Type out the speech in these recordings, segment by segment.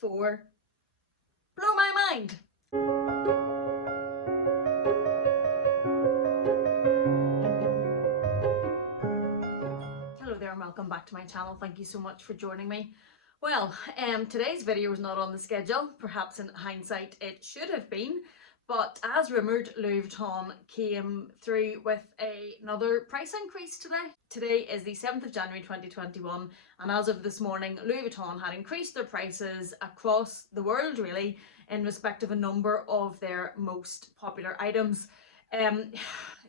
for Blow My Mind. Hello there and welcome back to my channel. Thank you so much for joining me. Well, today's video is not on the schedule. Perhaps in hindsight it should have been, but as rumoured, Louis Vuitton came through with another price increase today. Today is the 7th of January 2021, and as of this morning, Louis Vuitton had increased their prices across the world, really, in respect of a number of their most popular items.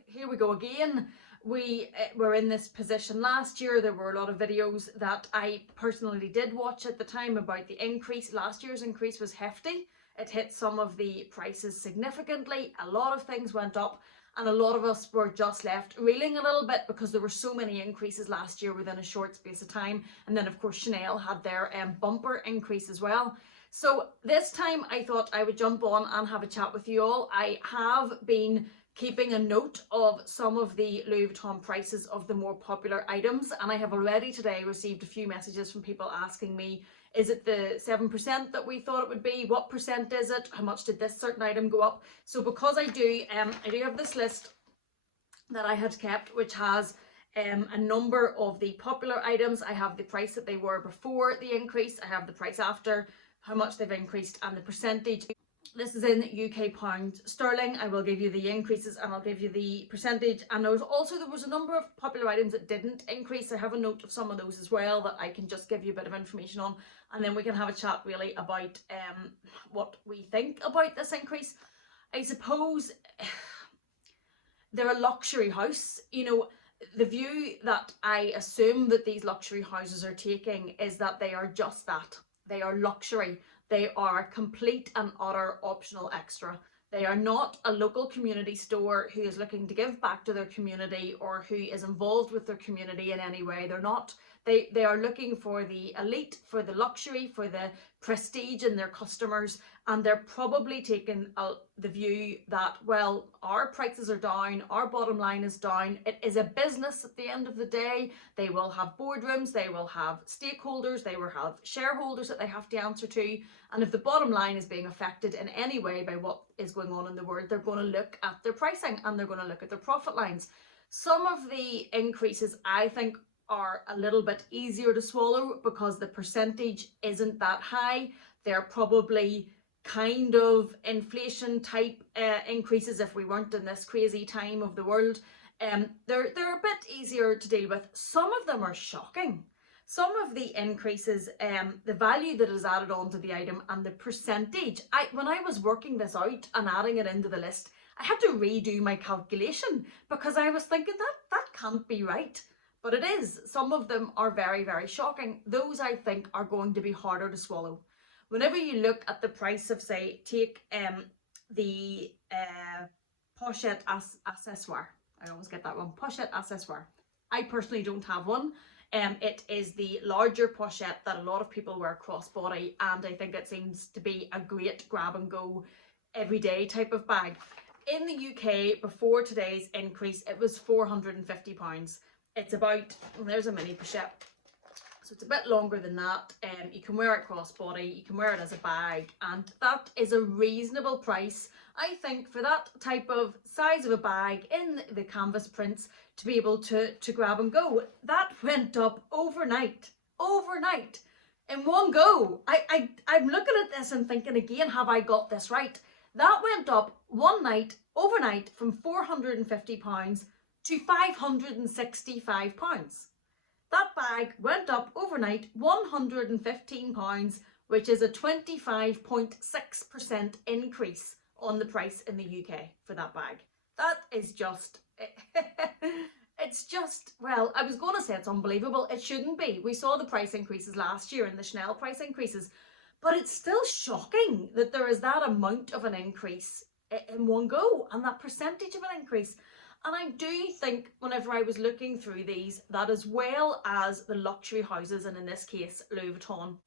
Here we go again. We were in this position last year. There were a lot of videos that I personally did watch at the time about the increase. Last year's increase was hefty. It hit some of the prices significantly. A lot of things went up and a lot of us were just left reeling a little bit because there were so many increases last year within a short space of time. And then of course Chanel had their bumper increase as well. So this time I thought I would jump on and have a chat with you all. I have been keeping a note of some of the Louis Vuitton prices of the more popular items, and I have already today received a few messages from people asking me, is it the 7% that we thought it would be? What percent is it? How much did this certain item go up? So because I do have this list that I had kept, which has a number of the popular items. I have the price that they were before the increase, I have the price after, how much they've increased, and the percentage. This is in UK pound sterling. I will give you the increases and I'll give you the percentage. And there was a number of popular items that didn't increase. I have a note of some of those as well that I can just give you a bit of information on, and then we can have a chat really about what we think about this increase. I suppose they're a luxury house. You know, the view that I assume that these luxury houses are taking is that they are just that. They are luxury. They are a complete and utter optional extra. They are not a local community store who is looking to give back to their community or who is involved with their community in any way. They're not. They are looking for the elite, for the luxury, for the prestige in their customers, and they're probably taking the view that, well, our prices are down, our bottom line is down. It is a business at the end of the day. They will have boardrooms, they will have stakeholders, they will have shareholders that they have to answer to, and if the bottom line is being affected in any way by what is going on in the world, they're going to look at their pricing and they're going to look at their profit lines. Some of the increases, I think, are a little bit easier to swallow because the percentage isn't that high. They're probably kind of inflation type increases if we weren't in this crazy time of the world. They're a bit easier to deal with. Some of them are shocking. Some of the increases, the value that is added onto the item and the percentage. When I was working this out and adding it into the list, I had to redo my calculation because I was thinking that can't be right. But it is. Some of them are very, very shocking. Those, I think, are going to be harder to swallow. Whenever you look at the price of, say, take the pochette accessoire. I always get that one. Pochette accessoire. I personally don't have one. It is the larger pochette that a lot of people wear crossbody, and I think it seems to be a great grab and go everyday type of bag. In the UK, before today's increase, it was £450. It's about, there's a mini pochette, so it's a bit longer than that. You can wear it crossbody, you can wear it as a bag, and that is a reasonable price, I think, for that type of size of a bag in the canvas prints to be able to grab and go. That went up overnight, in one go. I'm looking at this and thinking again, have I got this right? That went up overnight from £450 to £565. That bag went up overnight £115, which is a 25.6% increase on the price in the UK for that bag. That is just, it's just, well, I was going to say it's unbelievable. It shouldn't be. We saw the price increases last year and the Chanel price increases, but it's still shocking that there is that amount of an increase in one go and that percentage of an increase. And I do think whenever I was looking through these, that as well as the luxury houses, and in this case Louis Vuitton,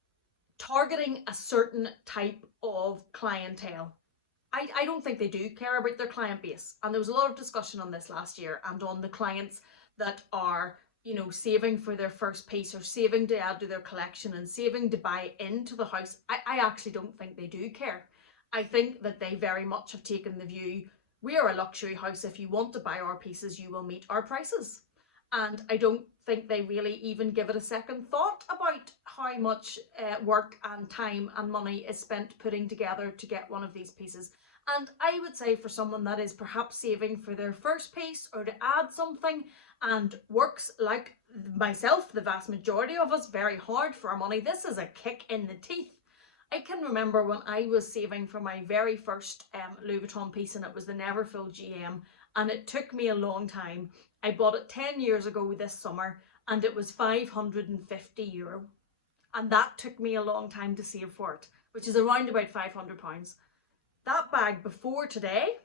targeting a certain type of clientele. I don't think they do care about their client base. And there was a lot of discussion on this last year and on the clients that are you know, saving for their first piece or saving to add to their collection and saving to buy into the house, I actually don't think they do care. I think that they very much have taken the view, we are a luxury house. If you want to buy our pieces, you will meet our prices. And I don't think they really even give it a second thought about how much work and time and money is spent putting together to get one of these pieces. And I would say for someone that is perhaps saving for their first piece or to add something and works like myself, the vast majority of us, very hard for our money, this is a kick in the teeth. I can remember when I was saving for my very first Louis Vuitton piece, and it was the Neverfull GM, and it took me a long time. I bought it 10 years ago this summer, and it was €550. And that took me a long time to save for it, which is around about £500. That bag before today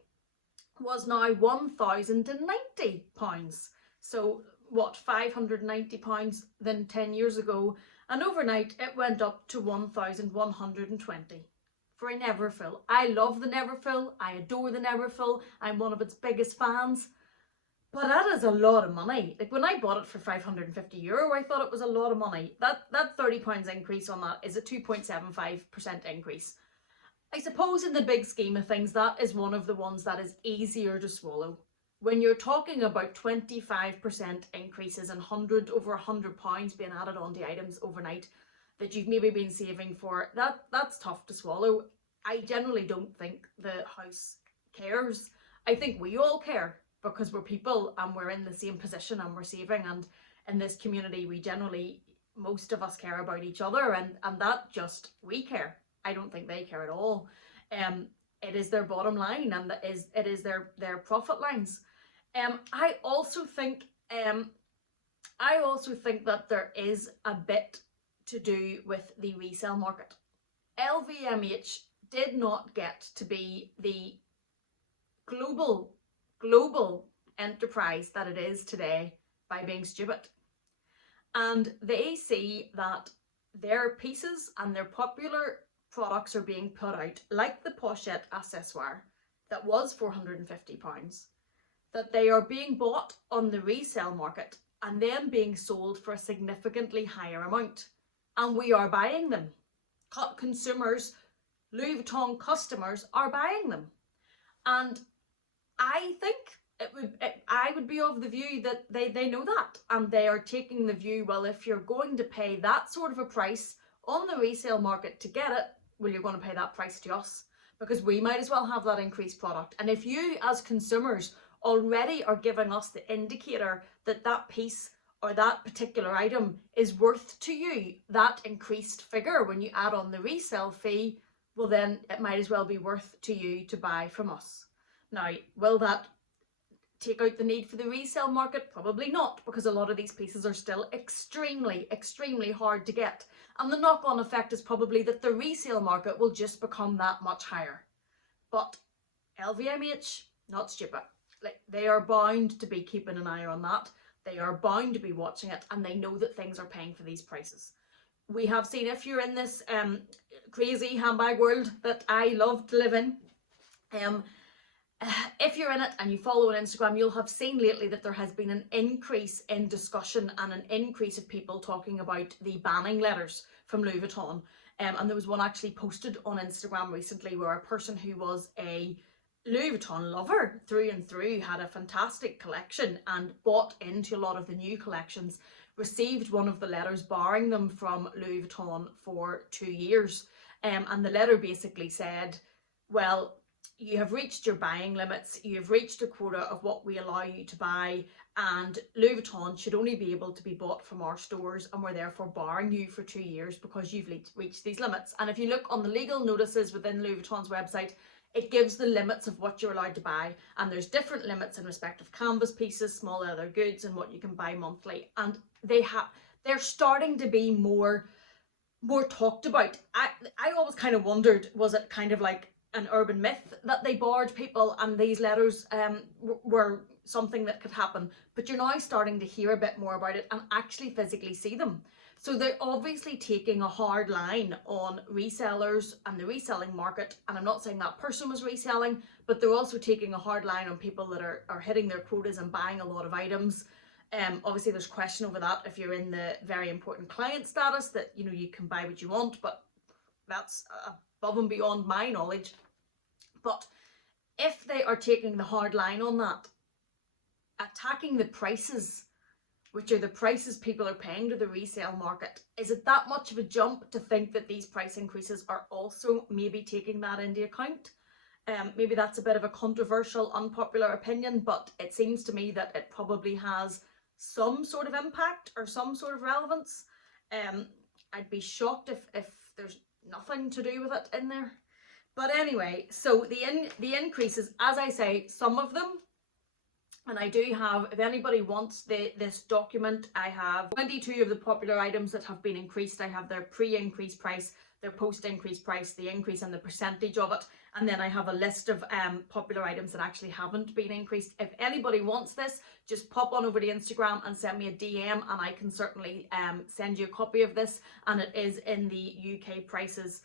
was now £1,090. So what, £590 than 10 years ago, and overnight it went up to 1,120 for a Neverfull. I love the Neverfull, I adore the Neverfull, I'm one of its biggest fans, but that is a lot of money. Like when I bought it for €550, I thought it was a lot of money. That £30 increase on that is a 2.75% increase. I suppose in the big scheme of things, that is one of the ones that is easier to swallow. When you're talking about 25% increases and over £100 being added onto items overnight that you've maybe been saving for, that's tough to swallow. I generally don't think the house cares. I think we all care because we're people and we're in the same position and we're saving, and in this community we generally, most of us care about each other, and that just, we care. I don't think they care at all. It is their bottom line, and it is their profit lines. I also think that there is a bit to do with the resale market. LVMH did not get to be the global enterprise that it is today by being stupid. And they see that their pieces and their popular products are being put out, like the pochette accessoire that was £450, that they are being bought on the resale market and then being sold for a significantly higher amount. And we are buying them. Consumers, Louis Vuitton customers are buying them. And I think I would be of the view that they know that, and they are taking the view, well, if you're going to pay that sort of a price on the resale market to get it, well, you're going to pay that price to us because we might as well have that increased product. And if you as consumers already are giving us the indicator that that piece or that particular item is worth to you that increased figure when you add on the resale fee, well then it might as well be worth to you to buy from us. Now, will that take out the need for the resale market? Probably not, because a lot of these pieces are still extremely hard to get, and the knock-on effect is probably that the resale market will just become that much higher. But LVMH, not stupid. Like, they are bound to be keeping an eye on that. They are bound to be watching it, and they know that things are paying for these prices. We have seen, if you're in this crazy handbag world that I love to live in, if you're in it and you follow on Instagram, you'll have seen lately that there has been an increase in discussion and an increase of people talking about the banning letters from Louis Vuitton. And there was one actually posted on Instagram recently where a person who was a Louis Vuitton lover through and through, had a fantastic collection and bought into a lot of the new collections, received one of the letters barring them from Louis Vuitton for 2 years. And the letter basically said, well, you have reached your buying limits, you have reached a quota of what we allow you to buy, and Louis Vuitton should only be able to be bought from our stores, and we're therefore barring you for 2 years because you've reached these limits. And if you look on the legal notices within Louis Vuitton's website, it gives the limits of what you're allowed to buy, and there's different limits in respect of canvas pieces, small leather goods, and what you can buy monthly. And they're starting to be more talked about. I always kind of wondered, was it kind of like an urban myth that they barred people and these letters were something that could happen? But you're now starting to hear a bit more about it and actually physically see them. So they're obviously taking a hard line on resellers and the reselling market. And I'm not saying that person was reselling, but they're also taking a hard line on people that are hitting their quotas and buying a lot of items. Obviously there's question over that if you're in the very important client status that, you know, you can buy what you want, but that's above and beyond my knowledge. But if they are taking the hard line on that, attacking the prices, which are the prices people are paying to the resale market, is it that much of a jump to think that these price increases are also maybe taking that into account? Maybe that's a bit of a controversial, unpopular opinion, but it seems to me that it probably has some sort of impact or some sort of relevance. I'd be shocked if there's nothing to do with it in there. But anyway, so the increases, as I say, some of them, and I do have, if anybody wants this document, I have 22 of the popular items that have been increased. I have their pre-increase price, their post-increase price, the increase and the percentage of it, and then I have a list of popular items that actually haven't been increased. If anybody wants this, just pop on over to Instagram and send me a DM, and I can certainly send you a copy of this, and it is in the UK prices.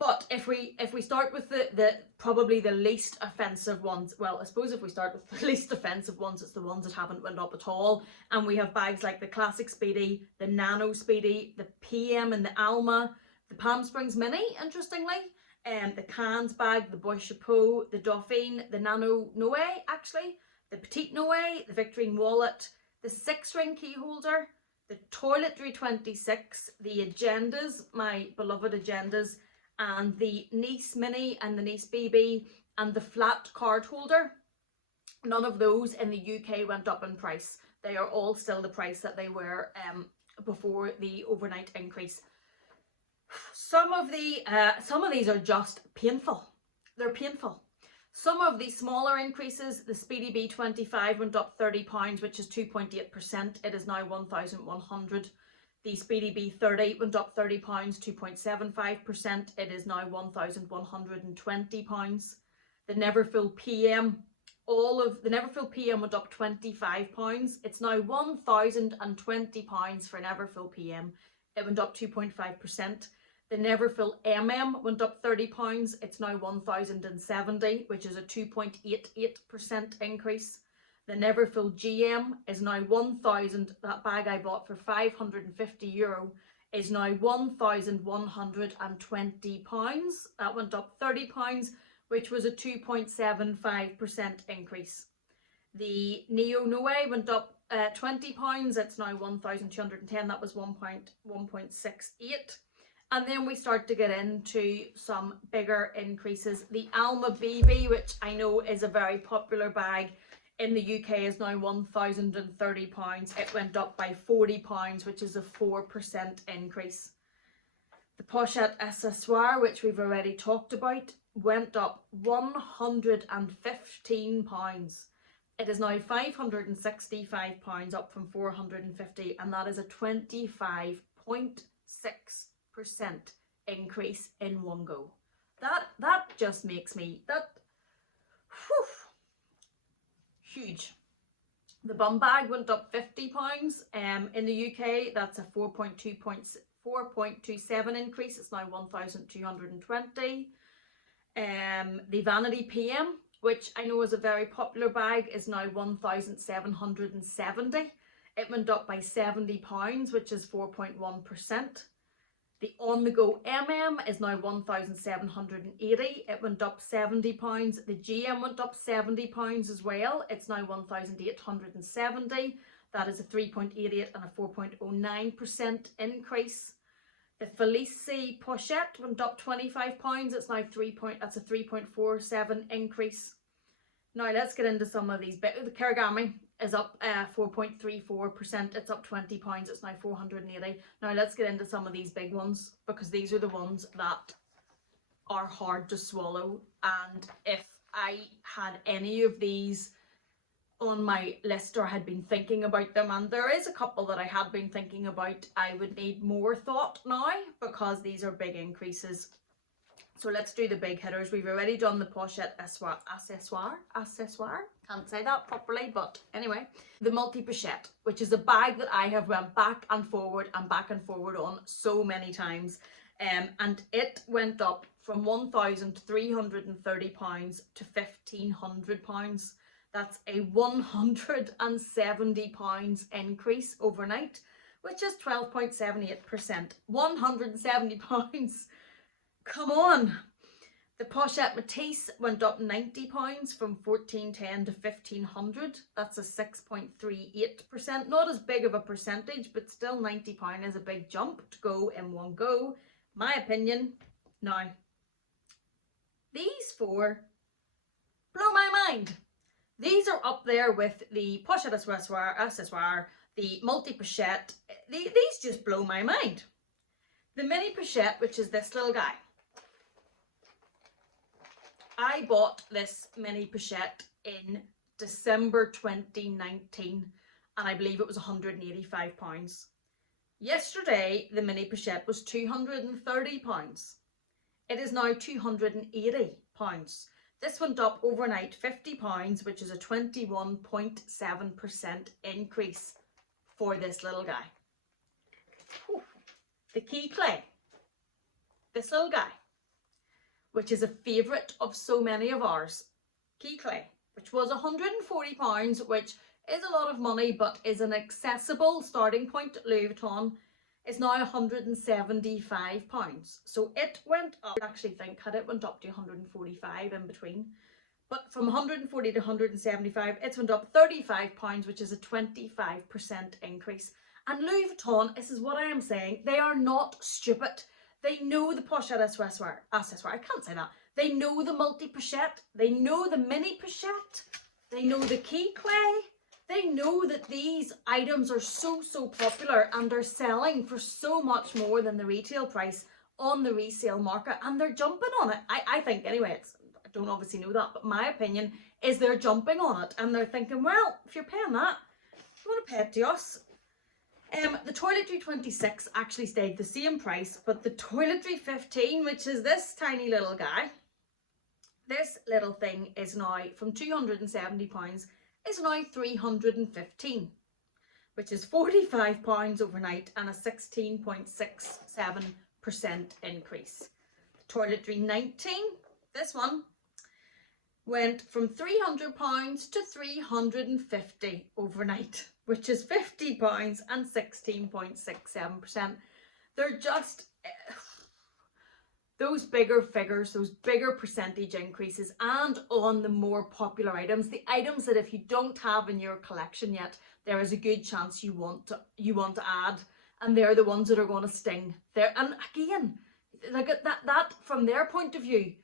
But if we start with the probably the least offensive ones, well, I suppose if we start with the least offensive ones, it's the ones that haven't went up at all. And we have bags like the Classic Speedy, the Nano Speedy, the PM and the Alma, the Palm Springs Mini, interestingly, the Cannes bag, the Boy Chapeau, the Dauphine, the Nano Noe, actually, the Petite Noe, the Victorine wallet, the 6-ring key holder, the Toiletry 26, the Agendas, my beloved Agendas, and the Nice Mini and the Nice BB and the flat card holder. None of those in the UK went up in price. They are all still the price that they were before the overnight increase. Some of these are just painful. They're painful. Some of the smaller increases, the Speedy B25 went up £30, which is 2.8%. It is now 1,100. The Speedy B30 went up £30, 2.75%. It is now £1,120. The Neverfull PM, all of the Neverfull PM went up £25. It's now £1,020 for Neverfull PM. It went up 2.5%. The Neverfull MM went up £30. It's now £1,070, which is a 2.88% increase. The Neverfull GM is now 1,000. That bag I bought for €550 is now £1,120. That went up £30, which was a 2.75% increase. The Neo Noe went up £20. It's now 1,210. That was 1.68. And then we start to get into some bigger increases. The Alma BB, which I know is a very popular bag in the UK, is now £1,030. It went up by £40, which is a 4% increase. The Pochette accessoire, which we've already talked about, went up £115. It is now £565, up from £450, and that is a 25.6% increase in one go. That just makes me, huge. The bum bag went up £50. In the UK, that's a 4.27 increase. It's now 1,220. The Vanity PM, which I know is a very popular bag, is now 1,770. It went up by £70, which is 4.1%. The On The Go MM is now 1,780. It went up £70. The GM went up £70 as well. It's now 1,870. That is a 3.88 and a 4.09% increase. The Felice Pochette went up £25. It's now that's a 3.47 increase. Now let's get into some of these. The Keragami is up 4.34%. It's up £20. It's now 480. Now let's get into some of these big ones, because these are the ones that are hard to swallow. And if I had any of these on my list or had been thinking about them, and there is a couple that I had been thinking about, I would need more thought now, because these are big increases. So let's do the big hitters. We've already done the Pochette accessoire. Can't say that properly, but anyway. The multi-pochette, which is a bag that I have went back and forward on so many times. And it went up from £1,330 to £1,500. That's a £170 increase overnight, which is 12.78%. £170. Come on. The pochette Matisse went up £90 from 1410 to 1500. That's a 6.38%. Not as big of a percentage, but still £90 is a big jump to go in one go. My opinion. Now, these four blow my mind. These are up there with the pochette accessoire, the multi-pochette. These just blow my mind. The mini pochette, which is this little guy. I bought this mini pochette in December 2019 and I believe it was £185. Yesterday, the mini pochette was £230. It is now £280. This went up overnight £50, which is a 21.7% increase for this little guy. Whew. The cles, this little guy, which is a favourite of so many of ours. Cles, which was £140, which is a lot of money, but is an accessible starting point at Louis Vuitton, is now £175. So it went up, I actually think, had it went up to 145 in between. But from 140 to 175, it's went up £35, which is a 25% increase. And Louis Vuitton, this is what I am saying, they are not stupid. They know the pochette accessoire, I can't say that. They know the multi-pochette, they know the mini pochette, they know the cles. They know that these items are so popular and they're selling for so much more than the retail price on the resale market, and they're jumping on it. I think anyway, I don't obviously know that, but my opinion is they're jumping on it and they're thinking, well, if you're paying that, you want to pay it to us. The toiletry 26 actually stayed the same price, but the toiletry 15, which is this tiny little guy, this little thing is now from £270 is now £315, which is £45 overnight and a 16.67% increase. Toiletry 19, this one, went from £300 to £350 overnight, which is £50 and 16.67%. They're just those bigger figures, those bigger percentage increases, and on the more popular items, the items that if you don't have in your collection yet, there is a good chance you want to add, and they're the ones that are going to sting. There, and again, like that from their point of view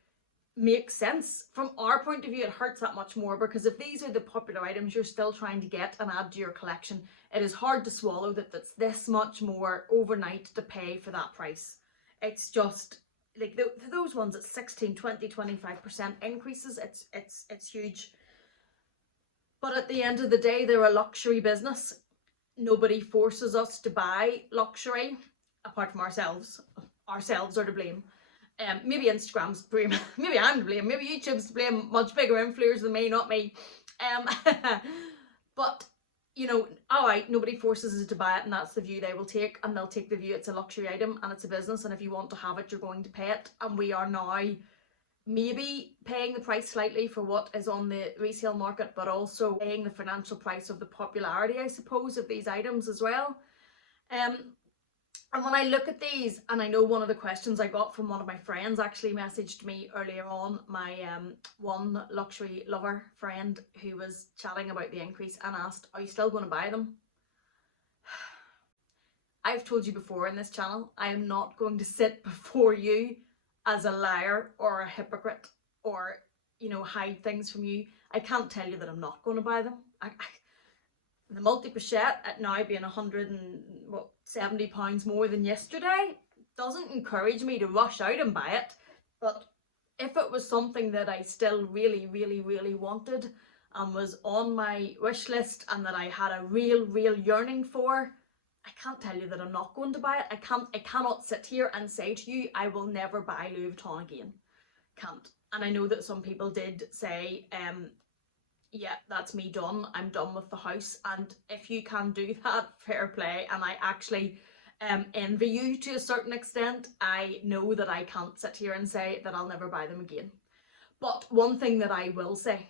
makes sense. From our point of view, it hurts that much more, because if these are the popular items you're still trying to get and add to your collection, it is hard to swallow that that's this much more overnight to pay for that price. It's just like those ones at 16, 20, 25% increases, it's huge. But at the end of the day, they're a luxury business. Nobody forces us to buy luxury apart from ourselves. Ourselves are to blame. Maybe Instagram's to blame, maybe I'm to blame, maybe YouTube's to blame, much bigger influencers than me, not me. But you know, alright, nobody forces us to buy it, and that's the view they will take, and they'll take the view it's a luxury item and it's a business, and if you want to have it, you're going to pay it. And we are now maybe paying the price slightly for what is on the resale market, but also paying the financial price of the popularity, I suppose, of these items as well. And when I look at these, and I know one of the questions I got from one of my friends actually messaged me earlier on, my one luxury lover friend who was chatting about the increase and asked, are you still going to buy them? I've told you before in this channel, I am not going to sit before you as a liar or a hypocrite or, you know, hide things from you. I can't tell you that I'm not going to buy them. The multi-pochette at now being £170 more than yesterday doesn't encourage me to rush out and buy it. But if it was something that I still really wanted and was on my wish list and that I had a real yearning for, I can't tell you that I'm not going to buy it. I cannot sit here and say to you, I will never buy Louis Vuitton again. Can't. And I know that some people did say, yeah, that's me done. I'm done with the house. And if you can do that, fair play. And I actually envy you to a certain extent. I know that I can't sit here and say that I'll never buy them again. But one thing that I will say,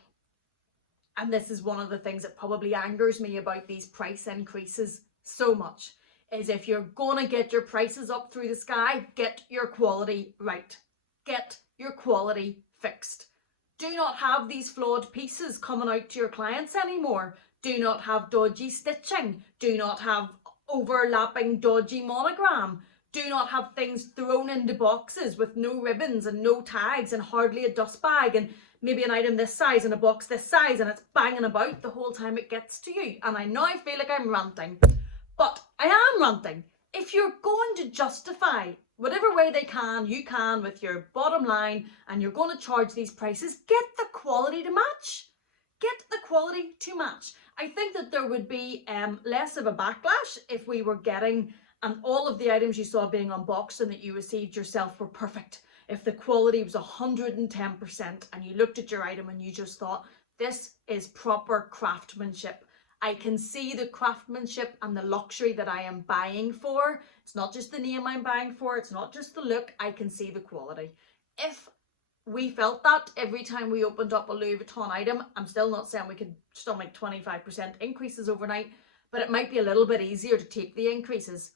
and this is one of the things that probably angers me about these price increases so much, is if you're gonna get your prices up through the sky, get your quality right. Get your quality fixed. Do not have these flawed pieces coming out to your clients anymore. Do not have dodgy stitching. Do not have overlapping dodgy monogram. Do not have things thrown into boxes with no ribbons and no tags and hardly a dust bag and maybe an item this size and a box this size, and it's banging about the whole time it gets to you. And I know I feel like I'm ranting, but I am ranting. If you're going to justify whatever way you can with your bottom line, and you're going to charge these prices, get the quality to match. Get the quality to match. I think that there would be less of a backlash if we were getting, and all of the items you saw being unboxed and that you received yourself were perfect. If the quality was 110% and you looked at your item and you just thought, this is proper craftsmanship. I can see the craftsmanship and the luxury that I am buying for. It's not just the name I'm buying for. It's not just the look. I can see the quality. If we felt that every time we opened up a Louis Vuitton item, I'm still not saying we could stomach 25% increases overnight, but it might be a little bit easier to take the increases.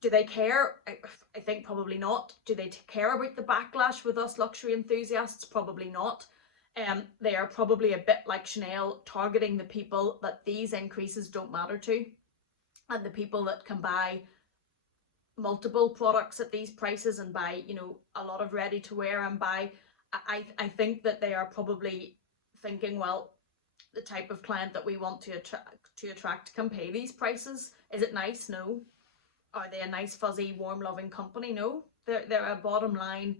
Do they care? I think probably not. Do they care about the backlash with us luxury enthusiasts? Probably not. They are probably a bit like Chanel, targeting the people that these increases don't matter to, and the people that can buy multiple products at these prices and buy, you know, a lot of ready to wear and buy. I think that they are probably thinking, well, the type of client that we want to attract can pay these prices. Is it nice? No. Are they a nice, fuzzy, warm, loving company? No. They're a bottom line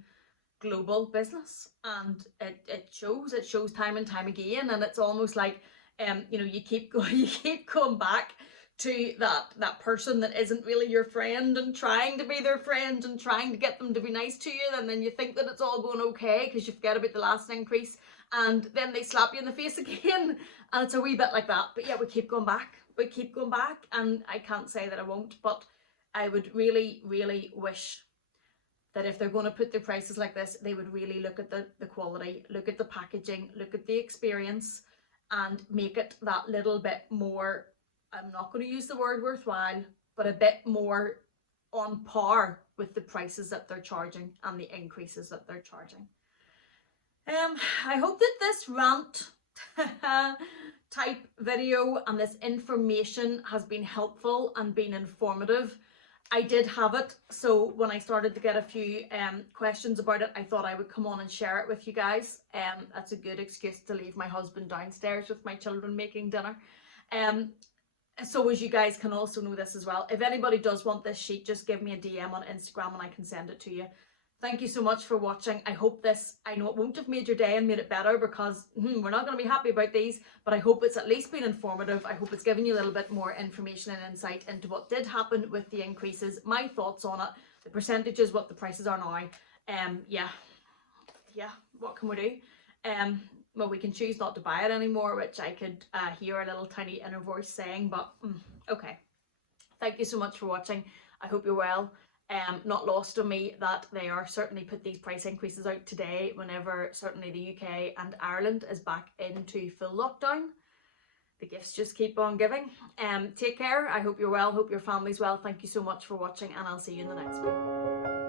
global business, and it shows time and time again. And it's almost like you know, you keep going back to that person that isn't really your friend and trying to be their friend and trying to get them to be nice to you, and then you think that it's all going okay because you forget about the last increase, and then they slap you in the face again, and it's a wee bit like that. But yeah, we keep going back, and I can't say that I won't, but I would really, really wish that if they're going to put their prices like this, they would really look at the quality, look at the packaging, look at the experience, and make it that little bit more, I'm not going to use the word worthwhile, but a bit more on par with the prices that they're charging and the increases that they're charging. I hope that this rant type video and this information has been helpful and been informative. I did have it, so when I started to get a few questions about it, I thought I would come on and share it with you guys. That's a good excuse to leave my husband downstairs with my children making dinner. So as you guys can also know this as well, if anybody does want this sheet, just give me a DM on Instagram and I can send it to you. Thank you so much for watching. I hope this, I know it won't have made your day and made it better because we're not going to be happy about these, but I hope it's at least been informative. I hope it's given you a little bit more information and insight into what did happen with the increases, my thoughts on it, the percentages, what the prices are now. Yeah, what can we do? Well, we can choose not to buy it anymore, which I could hear a little tiny inner voice saying, but okay. Thank you so much for watching. I hope you're well. Not lost on me that they are certainly put these price increases out today whenever certainly the UK and Ireland is back into full lockdown. The gifts just keep on giving. Take care. I hope you're well. Hope your family's well. Thank you so much for watching, and I'll see you in the next one.